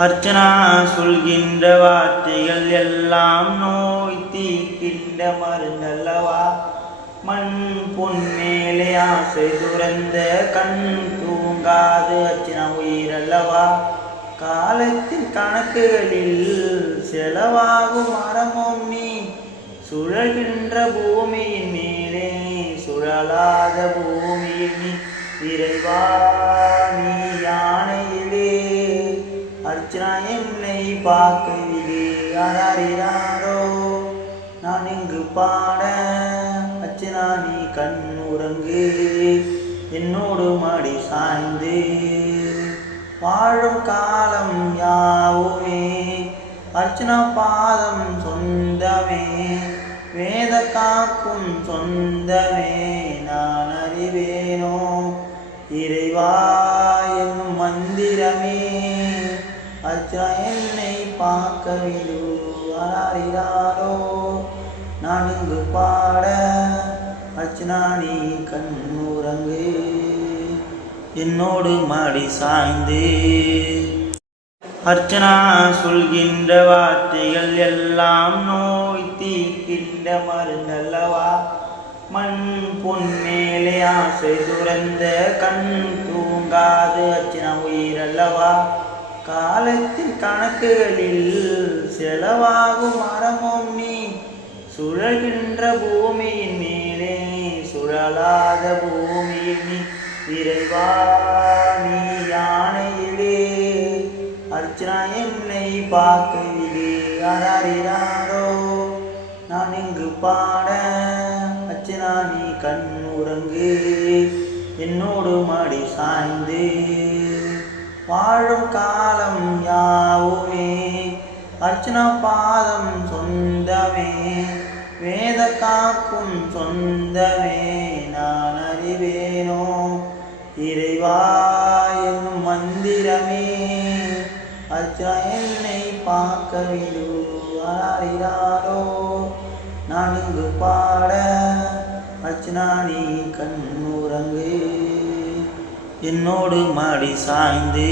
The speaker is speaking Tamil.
அர்ச்சனா சொல்கின்ற வார்த்தைகள் எல்லாம் நோய் தீக்கின்ற மருந்தல்லவா. மண் பொன் மேலே ஆசை துறந்த கண் தூங்காது அர்ச்சனா உயிரல்லவா. காலத்தின் கணக்குகளில் செலவாகும் மரமும் நீ, சுழல்கின்ற பூமியின் மேலே சுழலாத பூமியில் நீ. இறைவா நீ யானையிலே அர்ச்சனா என்னை பார்க்கவில்லை. யாராரோ நான் இங்கு பாட, அர்ச்சனா நீ கண்ணுறங்கு என்னோடு மடி சாய்ந்து. வாழும் காலம் யாவுமே அர்ச்சனா பாதம் சொந்தமே, வேத காக்கும் சொந்தமே. நான் அறிவேனோ இறைவா என்னும் மந்திரமே, அர்ச்சனா என்னை பார்க்கவில்லை. நான் இங்கு பாட, அர்ச்சனா நீ கண்ணுறங்கு என்னோடு மடி சாய்ந்து. அர்ச்சனா சொல்கின்ற வார்த்தைகள் எல்லாம் நோய் தீக்கின்ற மருந்தல்லவா. மண் பொன் மேலே ஆசை துறந்த கண் தூங்காது அர்ச்சனா உயிரல்லவா. காலத்தின் கணக்குகளில் செலவாகும் மரமும் நீ, சுழல்கின்ற பூமியின் மேலே சுழலாத பூமியில் நீ. இறைவா நீ யானையிலே அர்ச்சனா என்னை பார்க்கவில்லை. யாராரோ நான் இங்கு பாட, அர்ச்சனா நீ கண்ணுறங்கு என்னோடு மடி சாய்ந்து. வாழும் காலம் யாவுமே அர்ச்சனா பாதம் சொந்தமே, வேத காக்கும் சொந்தமே. நான் அறிவேனோ இறைவா என்னும் மந்திரமே, அர்ச்சனா என்னை பார்க்கவில்லை. நான் இங்கு பாட, அர்ச்சனா நீ கண்ணுறங்கு என்னோடு மடி சாய்ந்து.